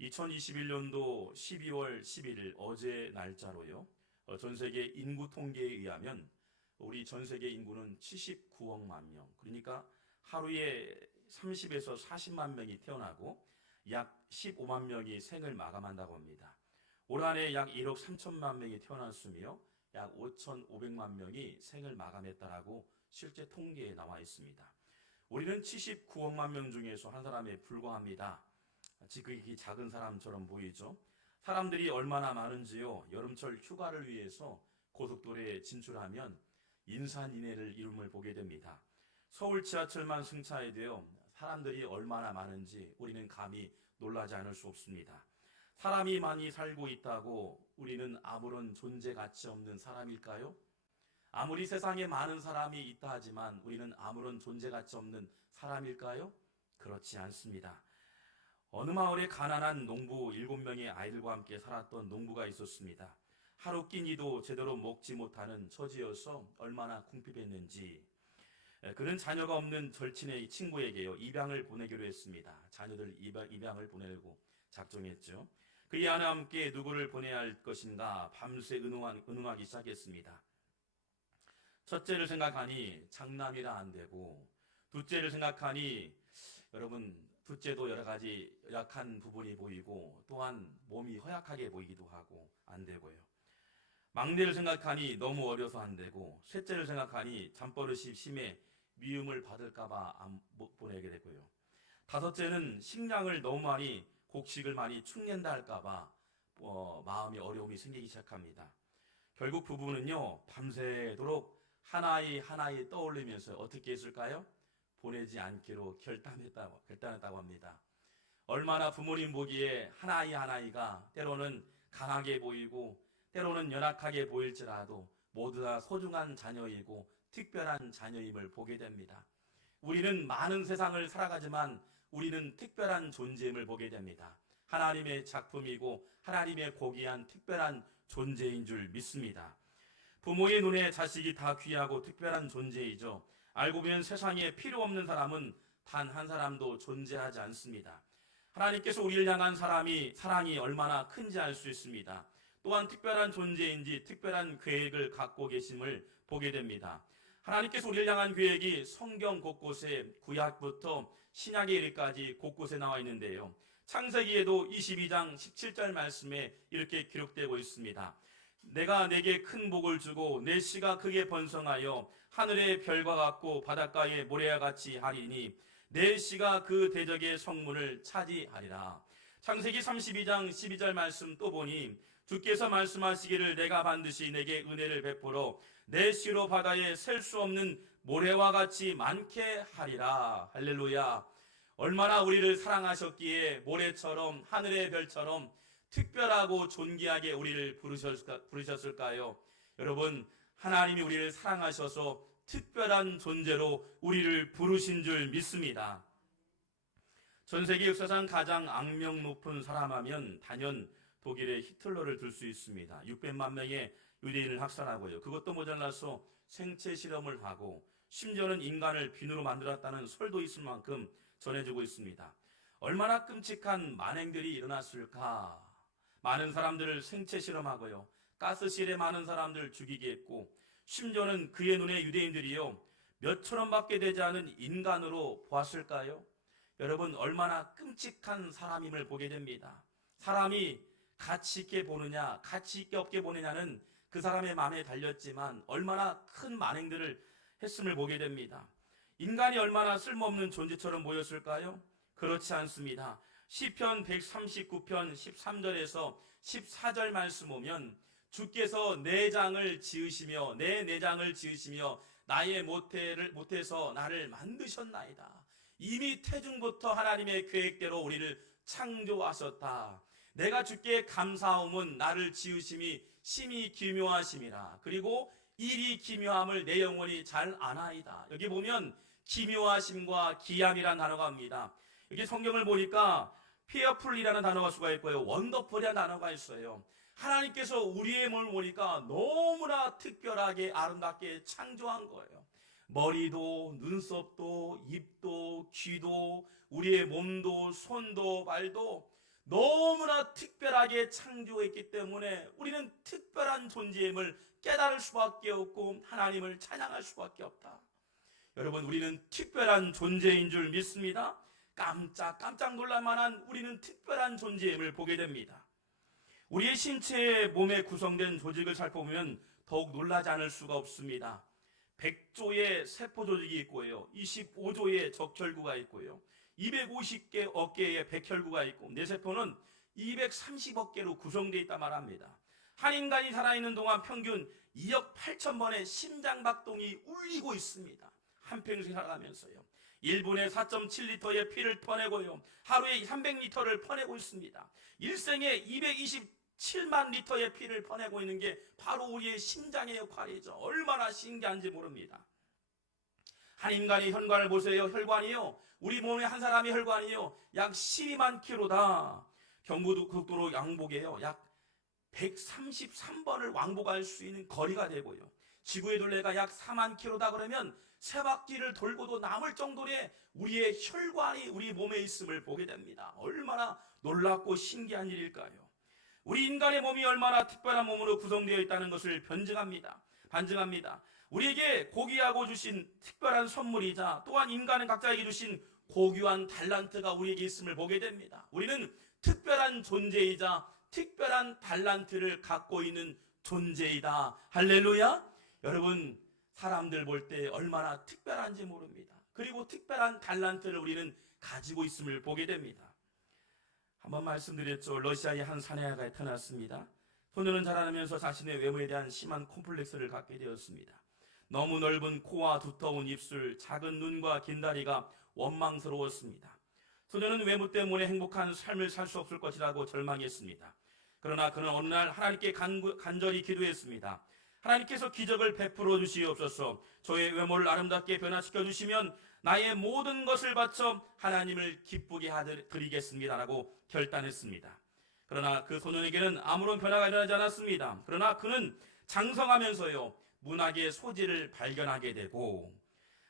2021년도 12월 11일 어제 날짜로요. 전 세계 인구 통계에 의하면 우리 전 세계 인구는 79억만 명. 그러니까 하루에 30에서 40만 명이 태어나고 약 15만 명이 생을 마감한다고 합니다. 올 한해 약 1억 3천만 명이 태어났으며 약 5,500만 명이 생을 마감했다라고 실제 통계에 나와 있습니다. 우리는 79억만 명 중에서 한 사람에 불과합니다. 지극히 작은 사람처럼 보이죠. 사람들이 얼마나 많은지요. 여름철 휴가를 위해서 고속도로에 진출하면 인산인해를 이름을 보게 됩니다. 서울 지하철만 승차해도요. 사람들이 얼마나 많은지 우리는 감히 놀라지 않을 수 없습니다. 사람이 많이 살고 있다고 우리는 아무런 존재 가치 없는 사람일까요? 아무리 세상에 많은 사람이 있다 하지만 우리는 아무런 존재 가치 없는 사람일까요? 그렇지 않습니다. 어느 마을에 가난한 농부 7명의 아이들과 함께 살았던 농부가 있었습니다. 하루 끼니도 제대로 먹지 못하는 처지여서 얼마나 궁핍했는지 그는 자녀가 없는 절친의 친구에게요 입양을 보내기로 했습니다. 자녀들 입양을 보내려고 작정했죠. 그의 아내와 함께 누구를 보내야 할 것인가 밤새 의논하기 시작했습니다. 첫째를 생각하니 장남이라 안 되고, 둘째를 생각하니 여러분 둘째도 여러 가지 약한 부분이 보이고 또한 몸이 허약하게 보이기도 하고 안 되고요. 막내를 생각하니 너무 어려서 안 되고, 셋째를 생각하니 잠버릇이 심해 미움을 받을까봐 안 보내게 되고요. 다섯째는 식량을 너무 많이 곡식을 많이 축낸다 할까봐 마음이 어려움이 생기기 시작합니다. 결국 부부는요 밤새도록 하나이 하나이 떠올리면서 어떻게 했을까요? 보내지 않기로 결단했다고 합니다. 얼마나 부모님 보기에 하나이 하나이가 때로는 강하게 보이고 때로는 연약하게 보일지라도 모두 다 소중한 자녀이고 특별한 자녀임을 보게 됩니다. 우리는 많은 세상을 살아가지만 우리는 특별한 존재임을 보게 됩니다. 하나님의 작품이고 하나님의 고귀한 특별한 존재인 줄 믿습니다. 부모의 눈에 자식이 다 귀하고 특별한 존재이죠. 알고 보면 세상에 필요 없는 사람은 단 한 사람도 존재하지 않습니다. 하나님께서 우리를 향한 사랑이 얼마나 큰지 알 수 있습니다. 또한 특별한 존재인지 특별한 계획을 갖고 계심을 보게 됩니다. 하나님께서 우리를 향한 계획이 성경 곳곳에 구약부터 신약에 이르기까지 곳곳에 나와 있는데요. 창세기에도 22장 17절 말씀에 이렇게 기록되고 있습니다. 내가 내게 큰 복을 주고 내 씨가 크게 번성하여 하늘의 별과 같고 바닷가의 모래와 같이 하리니 내 씨가 그 대적의 성문을 차지하리라. 창세기 32장 12절 말씀 또 보니 주께서 말씀하시기를 내가 반드시 내게 은혜를 베풀어 내 씨로 바다에 셀 수 없는 모래와 같이 많게 하리라. 할렐루야. 얼마나 우리를 사랑하셨기에 모래처럼 하늘의 별처럼 특별하고 존귀하게 우리를 부르셨을까요? 여러분, 하나님이 우리를 사랑하셔서 특별한 존재로 우리를 부르신 줄 믿습니다. 전 세계 역사상 가장 악명 높은 사람 하면 단연 독일의 히틀러를 들 수 있습니다. 600만 명의 유대인을 학살하고요. 그것도 모자라서 생체 실험을 하고 심지어는 인간을 비누로 만들었다는 설도 있을 만큼 전해지고 있습니다. 얼마나 끔찍한 만행들이 일어났을까. 많은 사람들을 생체 실험하고요. 가스실에 많은 사람들을 죽이게 했고 심지어는 그의 눈에 유대인들이요. 몇천 원밖에 되지 않은 인간으로 보았을까요? 여러분 얼마나 끔찍한 사람임을 보게 됩니다. 사람이 가치 있게 보느냐 가치 있게 없게 보느냐는 그 사람의 마음에 달렸지만 얼마나 큰 만행들을 했음을 보게 됩니다. 인간이 얼마나 쓸모없는 존재처럼 보였을까요? 그렇지 않습니다. 시편 139편 13절에서 14절 말씀 보면 주께서 내 내장을 지으시며 나의 모태에서 나를 만드셨나이다. 이미 태중부터 하나님의 계획대로 우리를 창조하셨다. 내가 주께 감사함은 나를 지으심이 심히 기묘하심이라. 그리고 일이 기묘함을 내 영혼이 잘 아나이다. 여기 보면 기묘하심과 기함이라는 단어가 합니다. 여기 성경을 보니까 피어풀이라는 단어가 수가 있고요. 원더풀이라는 단어가 있어요. 하나님께서 우리의 몸을 보니까 너무나 특별하게 아름답게 창조한 거예요. 머리도 눈썹도 입도 귀도 우리의 몸도 손도 발도 너무나 특별하게 창조했기 때문에 우리는 특별한 존재임을 깨달을 수밖에 없고 하나님을 찬양할 수밖에 없다. 여러분, 우리는 특별한 존재인 줄 믿습니다. 깜짝 놀랄 만한 우리는 특별한 존재임을 보게 됩니다. 우리의 신체의 몸에 구성된 조직을 살펴보면 더욱 놀라지 않을 수가 없습니다. 100조의 세포 조직이 있고요, 25조의 적혈구가 있고요, 250개 어깨에 백혈구가 있고, 뇌세포는 230억 개로 구성되어 있다 말합니다. 한 인간이 살아있는 동안 평균 2억 8천 번의 심장박동이 울리고 있습니다. 한평생 살아가면서요. 1분에 4.7리터의 피를 퍼내고요, 하루에 300리터를 퍼내고 있습니다. 일생에 227만 리터의 피를 퍼내고 있는 게 바로 우리의 심장의 역할이죠. 얼마나 신기한지 모릅니다. 한 인간의 혈관을 보세요. 혈관이요, 우리 몸의 한 사람의 혈관이요, 약 12만 킬로다. 경부고속도로 왕복에요, 약 133번을 왕복할 수 있는 거리가 되고요, 지구의 둘레가 약 4만 킬로다. 그러면 세 바퀴를 돌고도 남을 정도의 우리의 혈관이 우리 몸에 있음을 보게 됩니다. 얼마나 놀랍고 신기한 일일까요? 우리 인간의 몸이 얼마나 특별한 몸으로 구성되어 있다는 것을 반증합니다. 우리에게 고귀하고 주신 특별한 선물이자 또한 인간은 각자에게 주신 고귀한 달란트가 우리에게 있음을 보게 됩니다. 우리는 특별한 존재이자 특별한 달란트를 갖고 있는 존재이다. 할렐루야. 여러분, 사람들 볼 때 얼마나 특별한지 모릅니다. 그리고 특별한 달란트를 우리는 가지고 있음을 보게 됩니다. 한번 말씀드렸죠. 러시아의 한 사내아가에 태어났습니다. 소년은 자라나면서 자신의 외모에 대한 심한 콤플렉스를 갖게 되었습니다. 너무 넓은 코와 두터운 입술, 작은 눈과 긴 다리가 원망스러웠습니다. 소년은 외모 때문에 행복한 삶을 살 수 없을 것이라고 절망했습니다. 그러나 그는 어느 날 하나님께 간절히 기도했습니다. 하나님께서 기적을 베풀어 주시옵소서. 저의 외모를 아름답게 변화시켜 주시면 나의 모든 것을 바쳐 하나님을 기쁘게 드리겠습니다라고 결단했습니다. 그러나 그 소년에게는 아무런 변화가 일어나지 않았습니다. 그러나 그는 장성하면서요, 문학의 소질을 발견하게 되고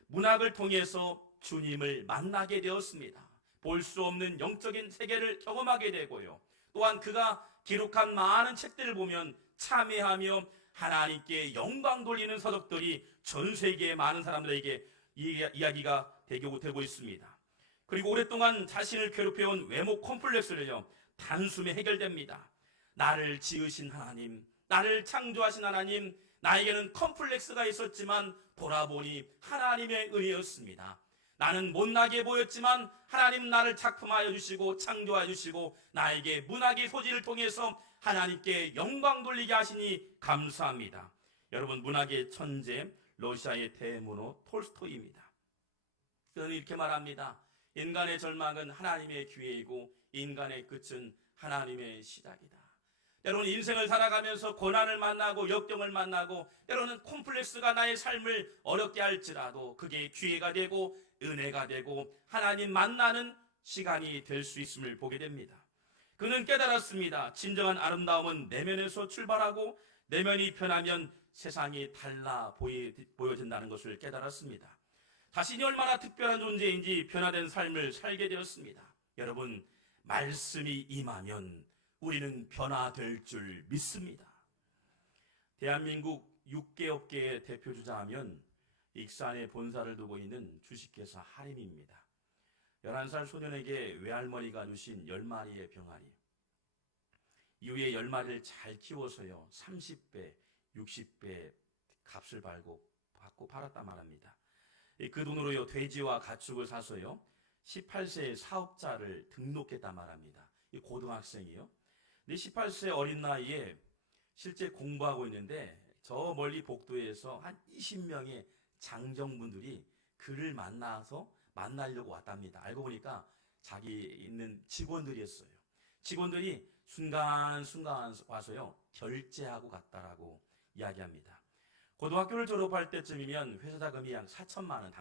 문학을 통해서 주님을 만나게 되었습니다. 볼 수 없는 영적인 세계를 경험하게 되고요, 또한 그가 기록한 많은 책들을 보면 참회하며 하나님께 영광 돌리는 서적들이 전 세계의 많은 사람들에게 이야기가 되고 있습니다. 그리고 오랫동안 자신을 괴롭혀온 외모 콤플렉스를요, 단숨에 해결됩니다. 나를 지으신 하나님, 나를 창조하신 하나님, 나에게는 컴플렉스가 있었지만 돌아보니 하나님의 은혜였습니다. 나는 못나게 보였지만 하나님 나를 작품하여 주시고 창조하여 주시고 나에게 문학의 소질을 통해서 하나님께 영광 돌리게 하시니 감사합니다. 여러분, 문학의 천재, 러시아의 대문호 톨스토이입니다. 그는 이렇게 말합니다. 인간의 절망은 하나님의 기회이고 인간의 끝은 하나님의 시작이다. 때로는 인생을 살아가면서 고난을 만나고 역경을 만나고 때로는 콤플렉스가 나의 삶을 어렵게 할지라도 그게 기회가 되고 은혜가 되고 하나님 만나는 시간이 될 수 있음을 보게 됩니다. 그는 깨달았습니다. 진정한 아름다움은 내면에서 출발하고 내면이 변하면 세상이 달라 보여진다는 것을 깨달았습니다. 자신이 얼마나 특별한 존재인지 변화된 삶을 살게 되었습니다. 여러분, 말씀이 임하면 우리는 변화될 줄 믿습니다. 대한민국 6개 업계의 대표주자 하면 익산에 본사를 두고 있는 주식회사 하림입니다. 11살 소년에게 외할머니가 주신 10마리의 병아리, 이후에 10마리를 잘 키워서요 30배, 60배 값을 받고 팔았단 말합니다. 그 돈으로요 돼지와 가축을 사서요 18세의 사업자를 등록했단 말합니다. 이 고등학생이요. 근데 18세 어린 나이에 실제 공부하고 있는데 저 멀리 복도에서 한 20명의 장정분들이 그를 만나려고 왔답니다. 알고 보니까 자기 있는 직원들이었어요. 직원들이 순간순간 와서요 결제하고 갔다라고 이야기합니다. 고등학교를 졸업할 때쯤이면 회사 자금이 약 4천만 원,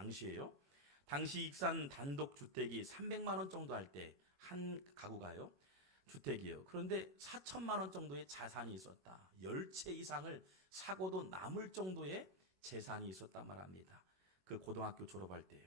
당시 익산 단독주택이 300만 원 정도 할 때 한 가구가요 주택이에요. 그런데 4천만 원 정도의 자산이 있었다. 10채 이상을 사고도 남을 정도의 재산이 있었단 말합니다. 그 고등학교 졸업할 때요.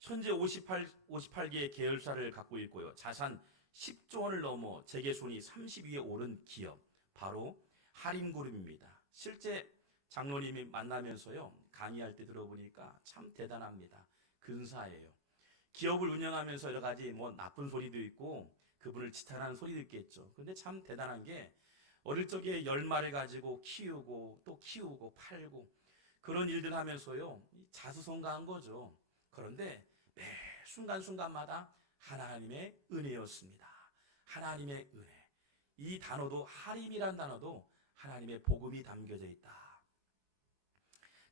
현재 58개의 계열사를 갖고 있고요. 자산 10조 원을 넘어 재계순위 30위에 오른 기업, 바로 하림그룹입니다. 실제 장로님이 만나면서요, 강의할 때 들어보니까 참 대단합니다. 근사해요. 기업을 운영하면서 여러 가지 뭐 나쁜 소리도 있고 그분을 지탄하는 소리도 있겠죠. 근데 참 대단한 게 어릴 적에 10마리 가지고 키우고 또 키우고 팔고 그런 일들 하면서요, 자수성가한 거죠. 그런데 매 순간순간마다 하나님의 은혜였습니다. 하나님의 은혜. 이 단어도, 하림이란 단어도 하나님의 복음이 담겨져 있다.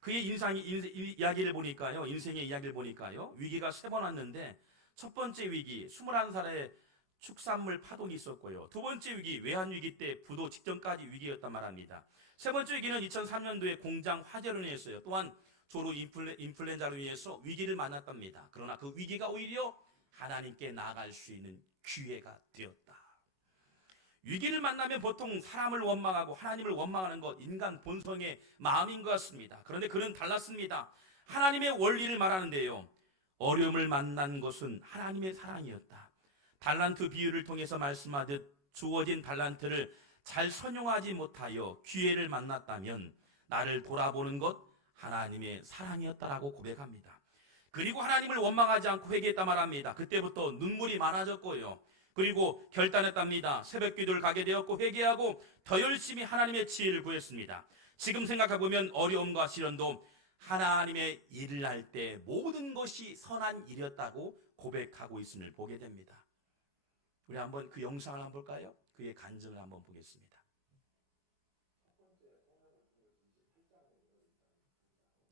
그의 이야기를 보니까요, 인생의 이야기를 보니까요, 위기가 3번 왔는데, 첫 번째 위기, 21살에 축산물 파동이 있었고요. 두 번째 위기, 외환 위기 때 부도 직전까지 위기였단 말합니다. 세 번째 위기는 2003년도에 공장 화재로 인해서요. 또한 조루 인플루엔자로 인해서 위기를 만났답니다. 그러나 그 위기가 오히려 하나님께 나아갈 수 있는 기회가 되었다. 위기를 만나면 보통 사람을 원망하고 하나님을 원망하는 것, 인간 본성의 마음인 것 같습니다. 그런데 그는 달랐습니다. 하나님의 원리를 말하는데요, 어려움을 만난 것은 하나님의 사랑이었다. 달란트 비유를 통해서 말씀하듯 주어진 달란트를 잘 선용하지 못하여 기회를 만났다면 나를 돌아보는 것 하나님의 사랑이었다라고 고백합니다. 그리고 하나님을 원망하지 않고 회개했다 말합니다. 그때부터 눈물이 많아졌고요. 그리고 결단했답니다. 새벽기도를 가게 되었고 회개하고 더 열심히 하나님의 지혜를 구했습니다. 지금 생각해보면 어려움과 시련도 하나님의 일을 할 때 모든 것이 선한 일이었다고 고백하고 있음을 보게 됩니다. 우리 한번 그 영상을 한번 볼까요? 그의 간증을 한번 보겠습니다.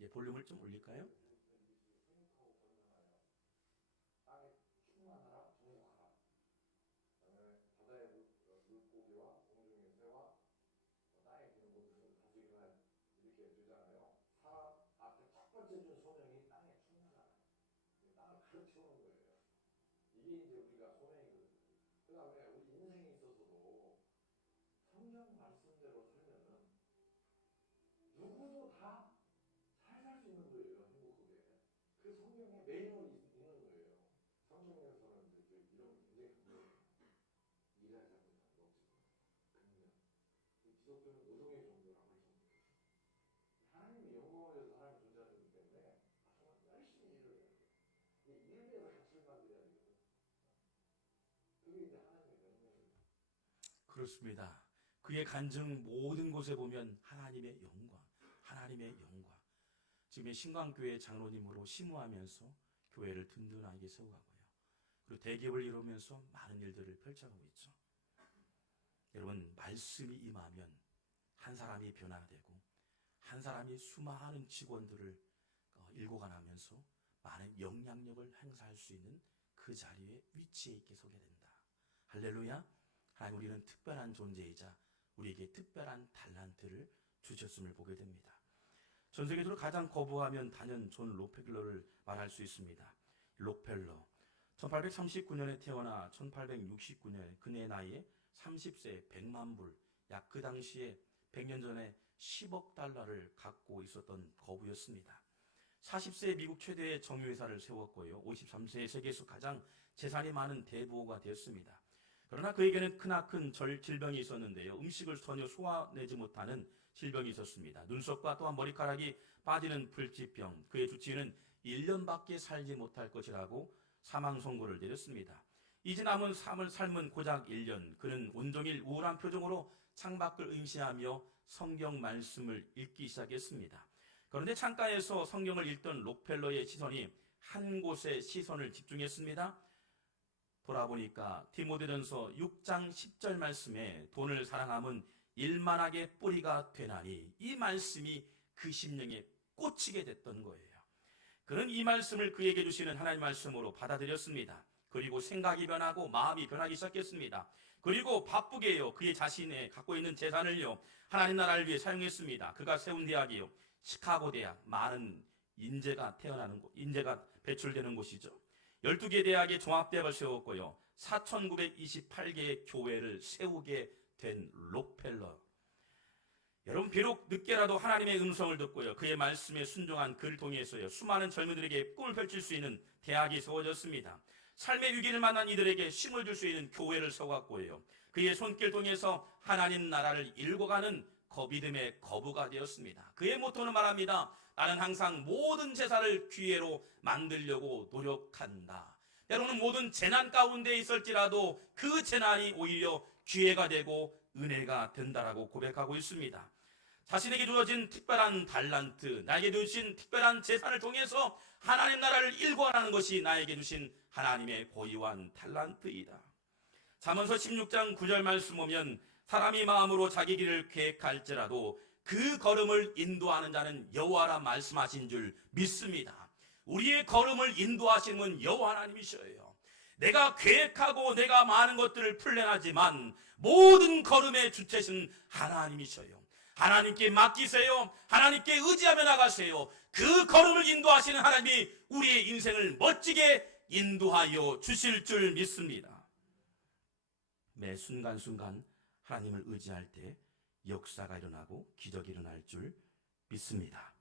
예, 볼륨을 좀 올릴까요? 그렇습니다. 그의 간증 모든 곳에 보면 하나님의 영광, 하나님의 영광. 지금의 신광교회 장로님으로 심우하면서 교회를 든든하게 세워가고요. 그리고 대기업을 이루면서 많은 일들을 펼쳐가고 있죠. 여러분, 말씀이 임하면 한 사람이 변화되고 한 사람이 수많은 직원들을 일궈가면서 많은 영향력을 행사할 수 있는 그 자리에 위치에 있게 서게 된다. 할렐루야. 하나님, 우리는 특별한 존재이자 우리에게 특별한 달란트를 주셨음을 보게 됩니다. 전 세계적으로 가장 거부하면 단연 존 록펠러를 말할 수 있습니다. 록펠러 1839년에 태어나 1869년 그의 나이에 30세 100만 불, 약 그 당시에 100년 전에 10억 달러를 갖고 있었던 거부였습니다. 40세에 미국 최대의 정유회사를 세웠고요. 53세에 세계에서 가장 재산이 많은 대부호가 되었습니다. 그러나 그에게는 크나큰 질병이 있었는데요. 음식을 전혀 소화내지 못하는 질병이 있었습니다. 눈썹과 또한 머리카락이 빠지는 불치병. 그의 주치의는 1년밖에 살지 못할 것이라고 사망 선고를 내렸습니다. 이제 남은 삶은 고작 1년. 그는 온종일 우울한 표정으로 창밖을 응시하며 성경 말씀을 읽기 시작했습니다. 그런데 창가에서 성경을 읽던 록펠러의 시선이 한 곳에 시선을 집중했습니다. 돌아보니까 디모데전서 6장 10절 말씀에 돈을 사랑함은 일만하게 뿌리가 되나니, 이 말씀이 그 심령에 꽂히게 됐던 거예요. 그는 이 말씀을 그에게 주시는 하나님 말씀으로 받아들였습니다. 그리고 생각이 변하고 마음이 변하기 시작했습니다. 그리고 바쁘게요, 그의 자신의 갖고 있는 재산을요 하나님 나라를 위해 사용했습니다. 그가 세운 대학이요 시카고 대학, 많은 인재가 배출되는 곳이죠. 12개 대학의 종합대학을 세웠고요. 4,928개의 교회를 세우게 된 록펠러. 여러분, 비록 늦게라도 하나님의 음성을 듣고요, 그의 말씀에 순종한 그를 통해서요, 수많은 젊은이들에게 꿈을 펼칠 수 있는 대학이 세워졌습니다. 삶의 위기를 만난 이들에게 힘을 줄 수 있는 교회를 세워갔고요. 그의 손길 통해서 하나님 나라를 일궈가는 믿음의 거부가 되었습니다. 그의 모토는 말합니다. 나는 항상 모든 제사를 기회로 만들려고 노력한다. 때로는 모든 재난 가운데 있을지라도 그 재난이 오히려 기회가 되고 은혜가 된다라고 고백하고 있습니다. 자신에게 주어진 특별한 달란트, 나에게 주신 특별한 재산을 통해서 하나님 나라를 일궈가는 것이 나에게 주신 하나님의 고유한 달란트이다. 잠언서 16장 9절 말씀 보면 사람이 마음으로 자기 길을 계획할지라도 그 걸음을 인도하는 자는 여호와라 말씀하신 줄 믿습니다. 우리의 걸음을 인도하시는 분 여호와 하나님이셔요. 내가 계획하고 내가 많은 것들을 플랜하지만 모든 걸음의 주체신 하나님이셔요. 하나님께 맡기세요. 하나님께 의지하며 나가세요. 그 걸음을 인도하시는 하나님이 우리의 인생을 멋지게 인도하여 주실 줄 믿습니다. 매 순간순간 하나님을 의지할 때 역사가 일어나고 기적이 일어날 줄 믿습니다.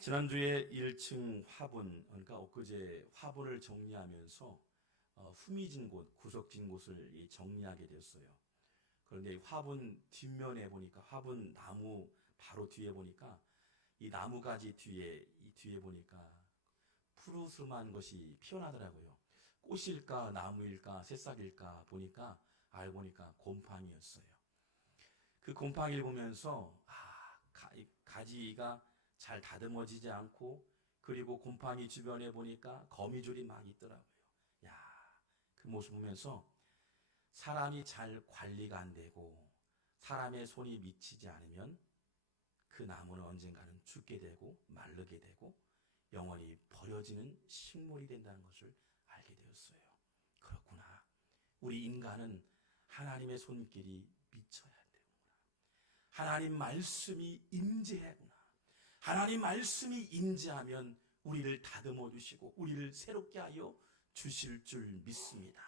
지난주에 1층 화분, 그러니까 엊그제 화분을 정리하면서 후미진 곳, 구석진 곳을 정리하게 되었어요. 그런데 화분 뒷면에 보니까, 화분 나무 바로 뒤에 보니까 이 나무가지 뒤에 보니까 푸르스름한 것이 피어나더라고요. 꽃일까 나무일까 새싹일까 보니까 알고 보니까 곰팡이였어요. 그 곰팡이를 보면서 가지가 잘 다듬어지지 않고, 그리고 곰팡이 주변에 보니까 거미줄이 막 있더라고요. 그 모습 보면서 사람이 잘 관리가 안 되고 사람의 손이 미치지 않으면 그 나무는 언젠가는 죽게 되고 마르게 되고 영원히 버려지는 식물이 된다는 것을 알게 되었어요. 그렇구나. 우리 인간은 하나님의 손길이 미쳐야 되구나. 하나님 말씀이 임재하구나. 하나님 말씀이 임재하면 우리를 다듬어 주시고 우리를 새롭게 하여 주실 줄 믿습니다.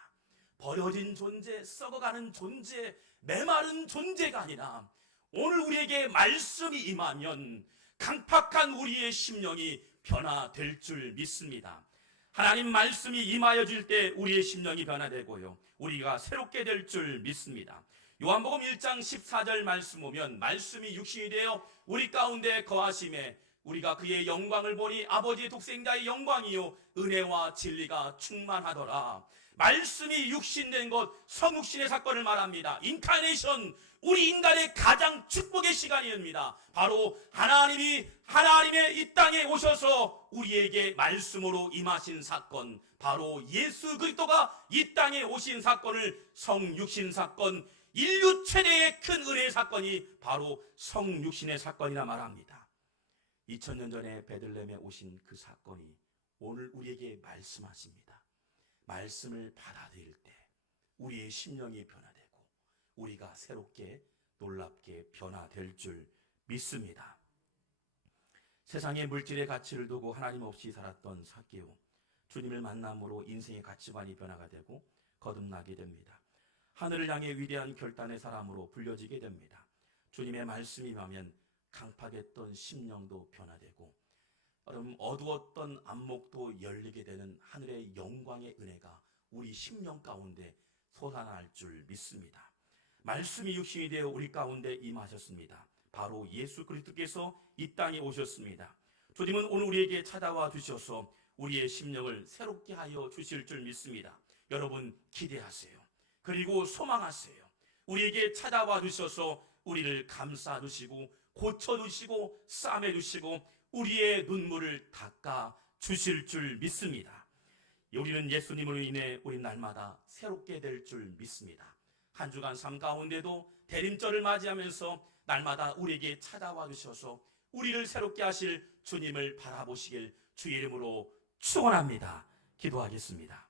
버려진 존재, 썩어가는 존재, 메마른 존재가 아니라 오늘 우리에게 말씀이 임하면 강팍한 우리의 심령이 변화될 줄 믿습니다. 하나님 말씀이 임하여 줄 때 우리의 심령이 변화되고요, 우리가 새롭게 될 줄 믿습니다. 요한복음 1장 14절 말씀 보면 말씀이 육신이 되어 우리 가운데 거하심에 우리가 그의 영광을 보니 아버지의 독생자의 영광이요 은혜와 진리가 충만하더라. 말씀이 육신된 것, 성육신의 사건을 말합니다. 인카네이션, 우리 인간의 가장 축복의 시간입니다. 바로 하나님의 이 땅에 오셔서 우리에게 말씀으로 임하신 사건, 바로 예수 그리스도가 이 땅에 오신 사건을 성육신 사건, 인류 최대의 큰 은혜의 사건이 바로 성육신의 사건이라 말합니다. 2000년 전에 베들레헴에 오신 그 사건이 오늘 우리에게 말씀하십니다. 말씀을 받아들일 때 우리의 심령이 변화되고 우리가 새롭게 놀랍게 변화될 줄 믿습니다. 세상의 물질의 가치를 두고 하나님 없이 살았던 삭개오, 주님을 만남으로 인생의 가치관이 변화가 되고 거듭나게 됩니다. 하늘을 향해 위대한 결단의 사람으로 불려지게 됩니다. 주님의 말씀이 임하면 강팍했던 심령도 변화되고 어두웠던 안목도 열리게 되는 하늘의 영광의 은혜가 우리 심령 가운데 솟아날 줄 믿습니다. 말씀이 육신이 되어 우리 가운데 임하셨습니다. 바로 예수 그리스도께서 이 땅에 오셨습니다. 주님은 오늘 우리에게 찾아와 주셔서 우리의 심령을 새롭게 하여 주실 줄 믿습니다. 여러분 기대하세요. 그리고 소망하세요. 우리에게 찾아와 주셔서 우리를 감싸 주시고 고쳐 주시고 싸매 주시고 우리의 눈물을 닦아 주실 줄 믿습니다. 우리는 예수님으로 인해 우리 날마다 새롭게 될 줄 믿습니다. 한 주간 삶 가운데도 대림절을 맞이하면서 날마다 우리에게 찾아와 주셔서 우리를 새롭게 하실 주님을 바라보시길 주의 이름으로 축원합니다. 기도하겠습니다.